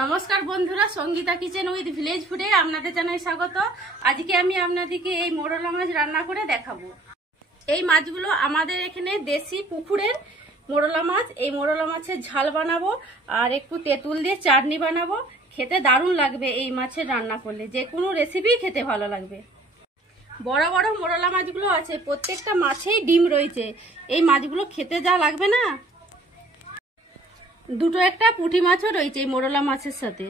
নমস্কার বন্ধুরা, Sangeeta kitchen with village ফুডে আপনাদের জানাই স্বাগত। আজকে আমি আপনাদেরকে এই মোরলা মাছ রান্না করে দেখাবো। এই মাছগুলো আমাদের এখানে দেশি পুকুরের মোরলা মাছ। এই মোরলা মাছের ঝাল বানাবো আর একটু তেঁতুল দিয়ে চাটনি বানাবো। খেতে দারুণ লাগবে এই মাছের রান্না করলে, যে কোনো রেসিপি খেতে ভালো লাগবে। বড় বড় মোরলা মাছগুলো আছে, প্রত্যেকটা মাছেই ডিম রয়েছে। এই মাছগুলো খেতে যা লাগবে না। দুটো একটা পুঁটি মাছও রয়েছে এই মোরলা মাছের সাথে।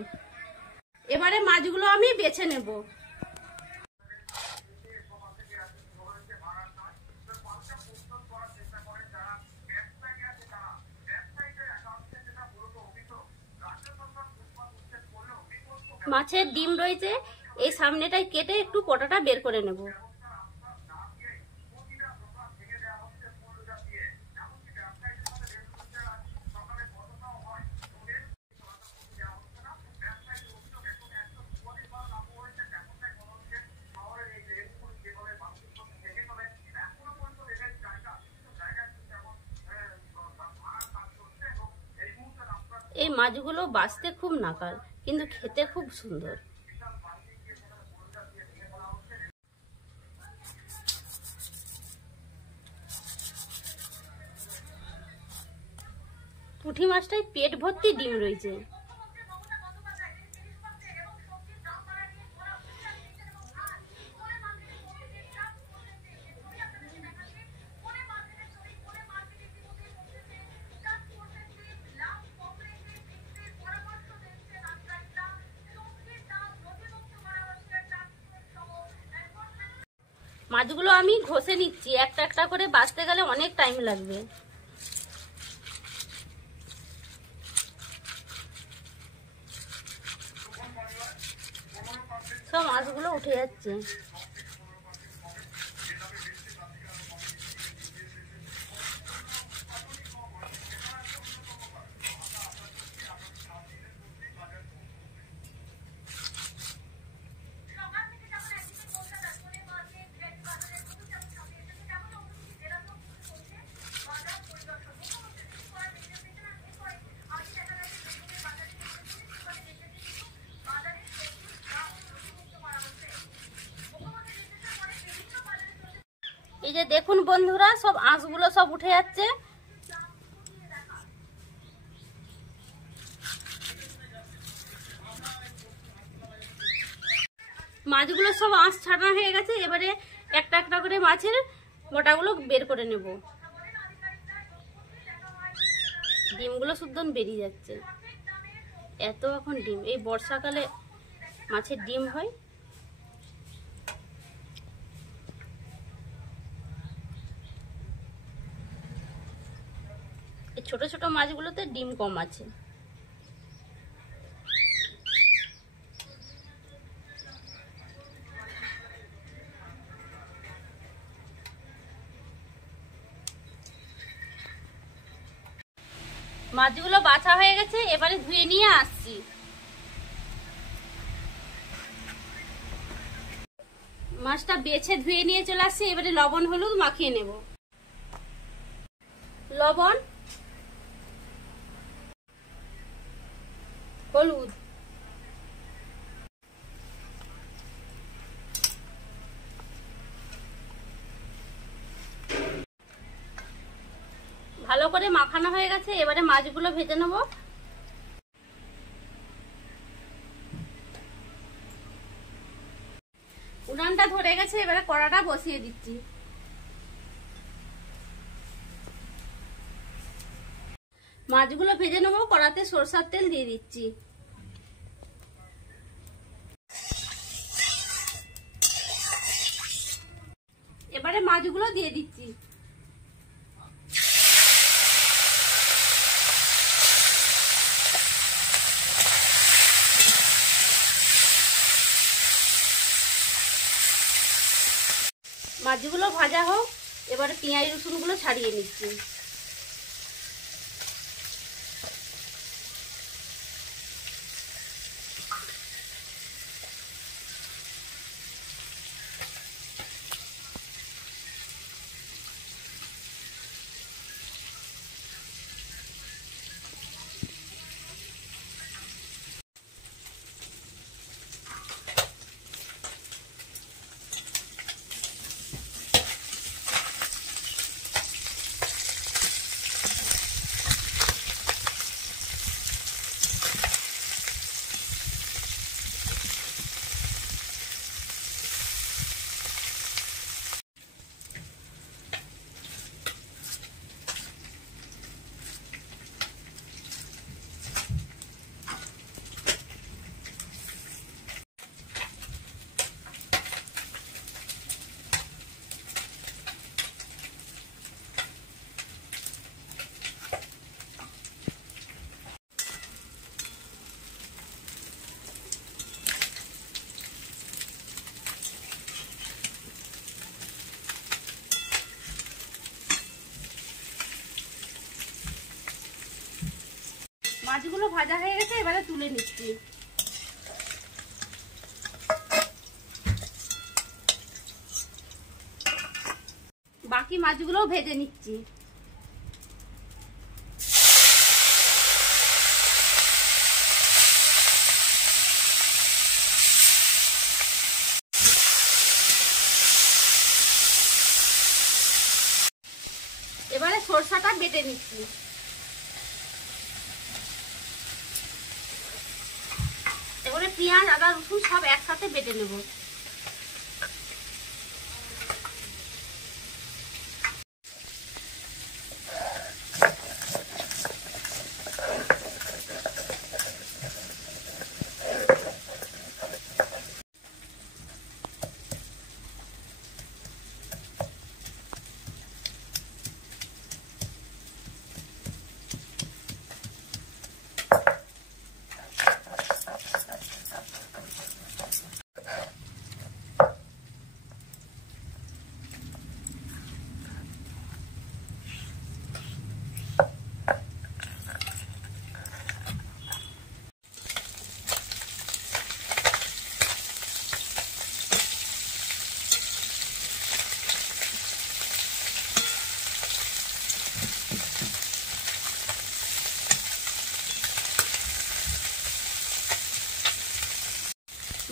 এবারে মাছগুলো আমি বেছে নেব। মাছের ডিম রয়েছে, এই সামনেটাই কেটে একটু পোটাটা বের করে নেব। এই মাছগুলো বাছতে খুব নাকাল, কিন্তু খেতে খুব সুন্দর। পুঁটি মাছটায় পেট ভর্তি ডিম রয়েছে। মাছগুলো আমি ঘষে নিচ্ছি, একটা একটা করে বাছতে গেলে অনেক টাইম লাগবে। সব মাছগুলো উঠে যাচ্ছে। এই যে দেখুন বন্ধুরা, সব আঁশগুলো সব উঠে যাচ্ছে। মাছগুলো সব আঁশ ছাড়ানো হয়ে গেছে। এবারে একটা একটা করে মাছের মোটাগুলো বের করে নেব। ডিমগুলো শুদ্ধ বেরিয়ে যাচ্ছে। এত এখন ডিম, এই বর্ষাকালে মাছের ডিম হয়। এই ছোট ছোট মাছগুলোতে ডিম কম আছে। মাছগুলো বাছা হয়ে গেছে, এবারে ধুয়ে নিয়ে আসছি। মাছটা বেছে ধুয়ে নিয়ে চলে আসছি। এবারে লবণ হলুদ মাখিয়ে নেব। লবণ, হলুদ, ভালো করে মাখানো হয়ে গেছে। এবারে মাছগুলো ভেজে নেব। উনানটা ধরে গেছে, এবারে কড়াটা বসিয়ে দিচ্ছি। মাছগুলো ভেজে নেব। কড়াতে সরষের তেল দিয়ে দিচ্ছি। এবারে মাছগুলো দিয়ে দিচ্ছি। মাছগুলো ভাজা হোক, এবারে পেঁয়াজ রসুনগুলো ছাড়িয়ে নিচ্ছি। মাছগুলো ভাজা হয়ে গেছে, এবারে তুলে নিচ্ছি। বাকি মাছগুলো ভেজে নিচ্ছি। এবারে সরষাটা বেটে নিচ্ছি। এবারে পেঁয়াজ, আদা, রসুন সব একসাথে বেটে নেব।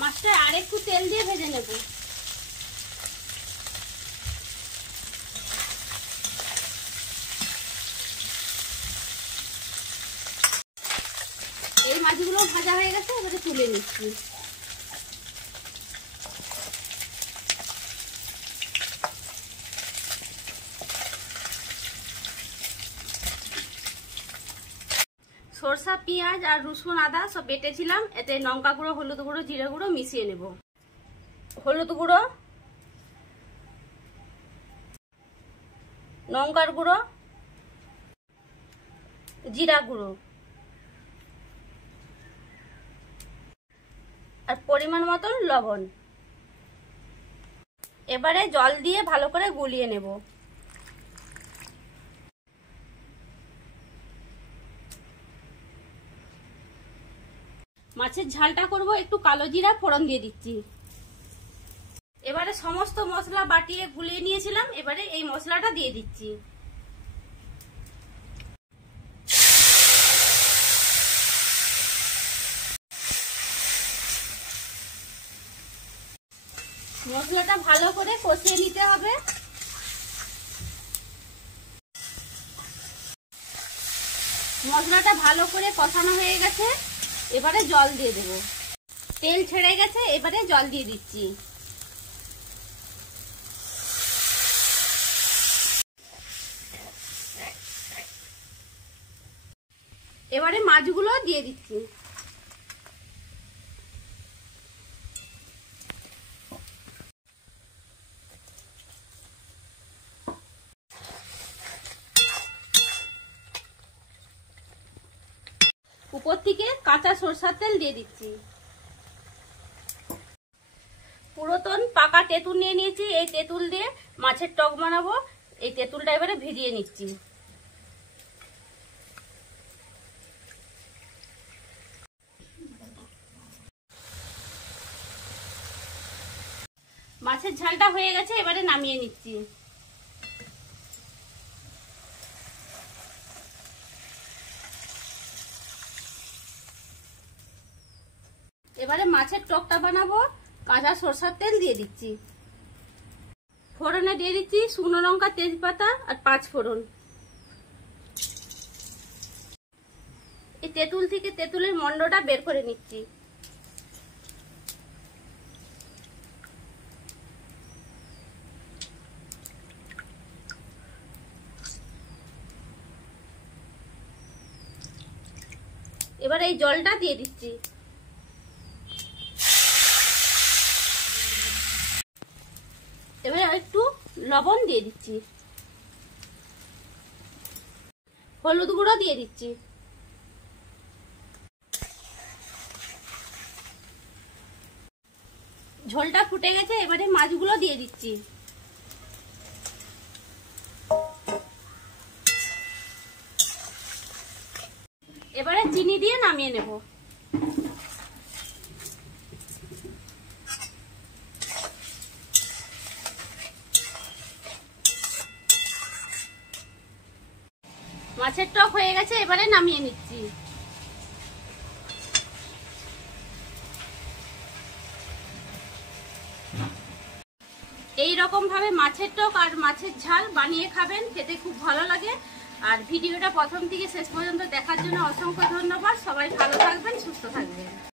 মাছটা আর একটু তেল দিয়ে ভেজে নেব। এই মাছগুলো ভাজা হয়ে গেছে, এবারে তুলে নিচ্ছি। সরষা, পেঁয়াজ আর রসুন, আদা সব বেটেছিলাম। এতে লঙ্কা গুঁড়ো, হলুদ গুঁড়ো, জিরে গুঁড়ো মিশিয়ে নেব। হলুদ গুঁড়ো, লঙ্কার গুঁড়ো, জিরা গুঁড়ো আর পরিমাণ মতন লবণ। এবারে জল দিয়ে ভালো করে গুলিয়ে নেব। মাছের ঝালটা করব, একটু কালো জিরা ফোড়ন দিয়ে দিচ্ছি। এবারে সমস্ত মশলা বাটিয়ে গুলিয়ে নিয়েছিলাম, এবারে এই মশলাটা দিয়ে দিচ্ছি। মশলাটা ভালো করে কষিয়ে নিতে হবে। মশলাটা ভালো করে কষানো হয়ে গেছে, এবারে জল দিয়ে দেব। তেল ছেড়ে গেছে, এবারে জল দিয়ে দিচ্ছি। এবারে মাছগুলো দিয়ে দিচ্ছি। উপর থেকে কাঁচা সরষের তেল দিয়ে দিচ্ছি। পুরাতন পাকা তেঁতুল নিয়ে নিয়েছি, এই তেঁতুল দিয়ে মাছের টক বানাবো। এই তেঁতুলটা এবারে ভিজিয়ে নিচ্ছি। মাছের ঝালটা হয়ে গেছে, এবারে নামিয়ে নিচ্ছি। এবারে মাছের টকটা বানাবো। কাঁচা সরষের তেল দিয়ে দিচ্ছি। ফোড়নে দিয়ে দিচ্ছি শুকনো লঙ্কা, তেজপাতা আর 5 ফোড়ন। এই তেঁতুল থেকে তেঁতুলের মন্ডটা বের করে নিচ্ছি। এবার এই জলটা দিয়ে দিচ্ছি। এবারে একটু লবণ দিয়ে দিচ্ছি। হলুদ গুঁড়ো দিয়ে দিচ্ছি। ঝোলটা ফুটে গেছে, এবারে মাছগুলো দিয়ে দিচ্ছি। এবারে চিনি দিয়ে নামিয়ে নেব। মাছের টক হয়ে গেছে, এবারে নামিয়ে নিচ্ছি। এই রকম ভাবে মাছের টক আর মাছের ঝাল বানিয়ে খাবেন, খেতে খুব ভালো লাগে। আর ভিডিওটা প্রথম থেকে শেষ পর্যন্ত দেখার জন্য অসংখ্য ধন্যবাদ। সবাই ভালো থাকবেন, সুস্থ থাকবেন।